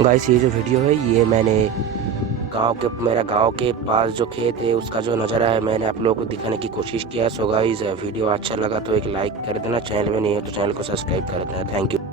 Guys ये जो video है ये मैंने मेरा गांव के पास जो खेत है उसका जो नज़ारा है मैंने आप लोगों को दिखाने की कोशिश किया। सो गाइस वीडियो अच्छा लगा तो एक लाइक कर देना, चैनल में नहीं है तो चैनल को सब्सक्राइब कर देना। Thank you.